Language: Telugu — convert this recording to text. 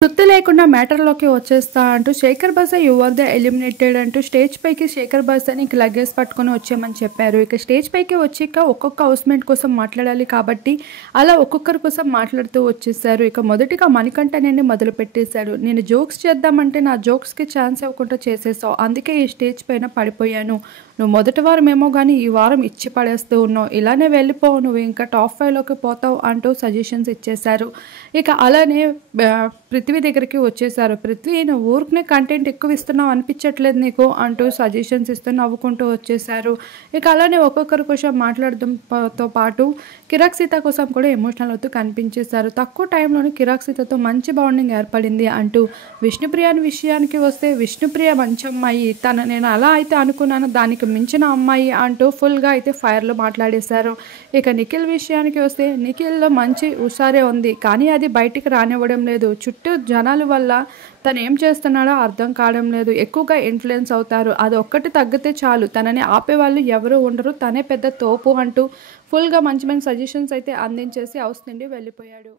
సుత్తి లేకుండా మ్యాటర్‌లోకి వచ్చేస్తా అంటూ 'శేఖర్ భాష యూ ఆర్ ద ఎలిమినేటెడ్' అంటూ స్టేజ్ పైకి 'శేఖర్ భాషని' ఇంక లగేజ్ పట్టుకొని వచ్చేయమని చెప్పారు. ఇక స్టేజ్ పైకి వచ్చాక ఒక్కొక్క హౌస్‌మేట్ కోసం మాట్లాడాలి కాబట్టి అలా ఒక్కొక్కరి కోసం మాట్లాడుతూ వచ్చేసారు. ఇక మొదటిగా మణికంఠనేని మొదలుపెట్టేశాడు. నేను జోక్స్ చేద్దామంటే నా జోక్స్‌కి ఛాన్స్ ఇవ్వకుండా చేసేసావు. అందుకే ఈ స్టేజ్ పైన పడిపోయాను. నువ్వు మొదటి వారమేమో గానీ ఈ వారం ఇచ్చి పడేస్తూ ఉన్నావు. ఇలానే వెళ్ళిపో, నువ్వు ఇంకా టాప్ 5లోకి పోతావు అంటూ సజెషన్స్ ఇచ్చేశారు. ఇక అలానే పృథ్వీ దగ్గరికి వచ్చేసారు. పృథ్వీ, నువ్వు ఊరికనే కంటెంట్ ఎక్కువ ఇస్తున్నావు అనిపించట్లేదు నీకు అంటూ సజెషన్స్ ఇస్తూ నవ్వుకుంటూ వచ్చేసారు. ఇక అలానే ఒక్కొక్కరి కోసం మాట్లాడడంతో పాటు కిరాక్ సీత కోసం కూడా ఎమోషనల్ అవుతూ కనిపించేశారు. తక్కువ టైంలోనే కిరాక్ సీతతో మంచి బాండింగ్ ఏర్పడింది అంటూ విష్ణుప్రియ విషయానికి వస్తే విష్ణుప్రియ మంచి అమ్మాయి, నేను అలా అయితే అనుకున్నాను, దానికి మించిన అమ్మాయి అంటూ ఫుల్గా అయితే ఫైర్లో మాట్లాడేశారు. ఇక నిఖిల్ విషయానికి వస్తే నిఖిల్లో మంచి హుషారే ఉంది, కానీ అది బయటికి రానివ్వడం లేదు. చుట్టూ జనాల వల్ల తను ఏం చేస్తున్నాడో అర్థం కావడం లేదు. ఎక్కువగా ఇన్ఫ్లుయెన్స్ అవుతారు. అది ఒక్కటి తగ్గితే చాలు, తనని ఆపేవాళ్ళు ఎవరు ఉండరు, తనే పెద్ద తోపు అంటూ ఫుల్గా మంచి మంచి సజెషన్స్ అయితే అందించేసి హౌస్ నుండి వెళ్ళిపోయాడు.